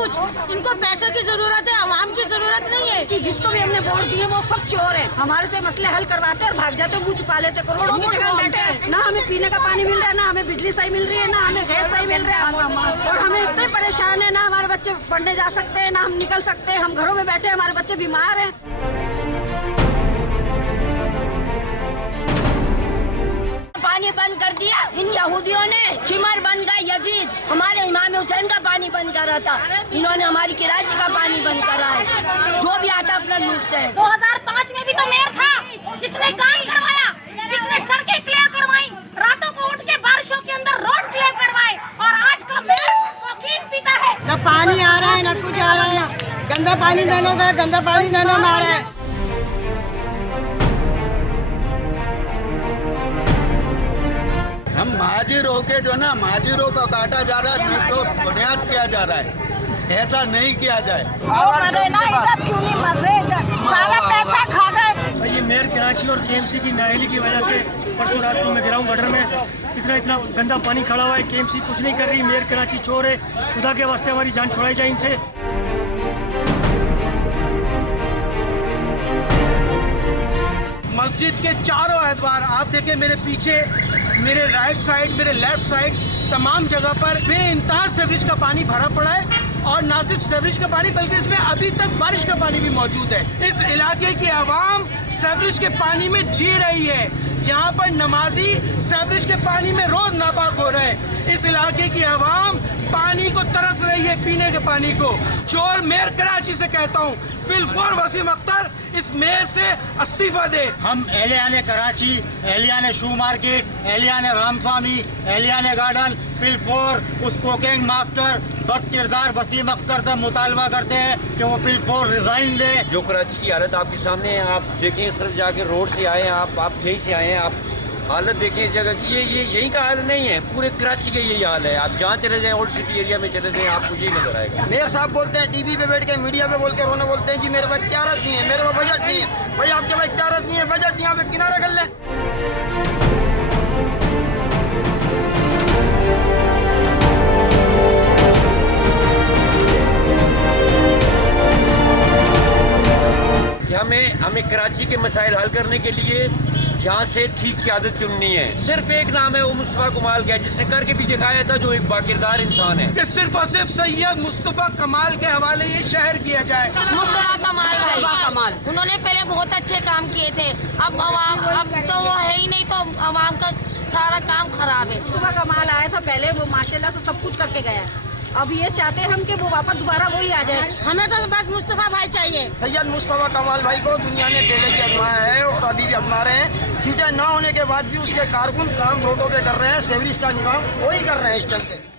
कुछ। इनको पैसों की जरूरत है, आवाम की जरूरत नहीं है। कि जिसको भी हमने वोट दिए वो सब चोर है, हमारे से मसले हल करवाते और भाग जाते, मुँह छुपा लेते। करोड़ों की जगह बैठे, ना हमें पीने का पानी मिल रहा है, ना हमें बिजली सही मिल रही है, ना हमें गैस सही मिल रहा है। और हमें इतने परेशान है, ना हमारे बच्चे पढ़ने जा सकते हैं, ना हम निकल सकते हैं। हम घरों में बैठे, हमारे बच्चे बीमार हैं। पानी बंद कर दिया इन यहूदियों ने। शिमर बन गए यजीद, हमारे इमाम हुसैन का पानी बंद कर रहा था, इन्होंने हमारी कराची का पानी बंद करा है। जो भी आता अपना लूटते हैं। 2005 में भी तो मेयर था जिसने काम करवाया, जिसने सड़कें क्लियर करवाई, रातों को उठ के बारिशों के अंदर रोड क्लियर करवाए। और आज का मेयर कोकीन पीता है। न पानी आ रहा है, न कुछ आ रहा है। गंदा पानी नैनों में, गंदा पानी नैनों में आ रहा है। हम महाजिरों के जो ना महाजिरों को काटा जा रहा है, जिसको बुनियाद किया जा रहा है, ऐसा नहीं किया जाए। क्यों नहीं मर रहे, सारा पैसा खा गए। ये मेयर कराची और केएमसी की नाअहली की वजह से परसों रात को मैं गिरा हूँ गटर में। इतना गंदा पानी खड़ा हुआ है, केएमसी कुछ नहीं कर रही। मेयर कराची चोर है, खुदा के वास्ते हमारी जान छुड़ाई जाए इनसे। मस्जिद के चारों एतबार आप देखें, मेरे पीछे, मेरे राइट साइड, मेरे लेफ्ट साइड, तमाम जगह पर बेइंतहा सीवरेज का पानी भरा पड़ा है। और ना सिर्फ सीवरेज का पानी बल्कि इसमें अभी तक बारिश का पानी भी मौजूद है। इस इलाके की आवाम सीवरेज के पानी में जी रही है। यहाँ पर नमाजी सीवरेज के पानी में रोज नापाक हो रहे हैं। इस इलाके की आवाम पानी को तरस रही है, पीने के पानी को। चोर मेयर कराची से कहता हूँ, फिलफौर वसीम अख्तर इस मेयर से इस्तीफा दे। हम एहलियाने कराची, एहलियाने शू मार्केट, एहलियाने रामस्वामी, एहलियाने गार्डन, फिलफौर उस कोकेंग मास्टर बद किरदार वसीम अख्तर से मुतालबा करते हैं कि वो फिलफौर रिजाइन दे। जो कराची की हालत आपके सामने है, आप देखें, इस तरफ जाके रोड से आए हैं, आप यहीं से आए हैं, आप हालत देखें इस जगह की। ये यहीं का हाल नहीं है, पूरे कराची का यही हाल है। आप जहाँ चले जाएं, ओल्ड सिटी एरिया में चले जाएं, आपको यही नजर आएगा। मेयर साहब बोलते हैं टीवी पे बैठ के, मीडिया पे बोल के रोना बोलते हैं जी मेरे पास इख्तियारत नहीं है, मेरे पास बजट नहीं है। भाई आपके पास इख्तियारत नहीं है, बजट नहीं, आप किनारा कर लें। हमें कराची के मसाइल हल करने के लिए यहाँ से ठीक क़यादत चुननी है। सिर्फ एक नाम है, वो मुस्तफ़ा कमाल का है, जिसने करके भी दिखाया था, जो एक बाकिरदार इंसान है। कि सिर्फ और सिर्फ सैयद मुस्तफ़ा कमाल के हवाले ये शहर किया जाए। मुस्तफा कमाल उन्होंने पहले बहुत अच्छे काम किए थे। अब तो वो है ही नहीं, तो अवाम का सारा काम खराब है। मुस्तफा कमाल आया था पहले, वो माशाल्लाह तो सब कुछ करके गया। अब ये चाहते हैं हम कि वो वापस दोबारा वही आ जाए। हमें तो बस मुस्तफा भाई चाहिए। सैयद मुस्तफ़ा कमाल भाई को दुनिया ने पहले भी आजमाया है और अभी भी आजमा रहे हैं। सीटें न होने के बाद भी उसके कारकुन काम रोडों पे कर रहे हैं, सीवरेज का निजाम वही कर रहे हैं इस टाइम पे।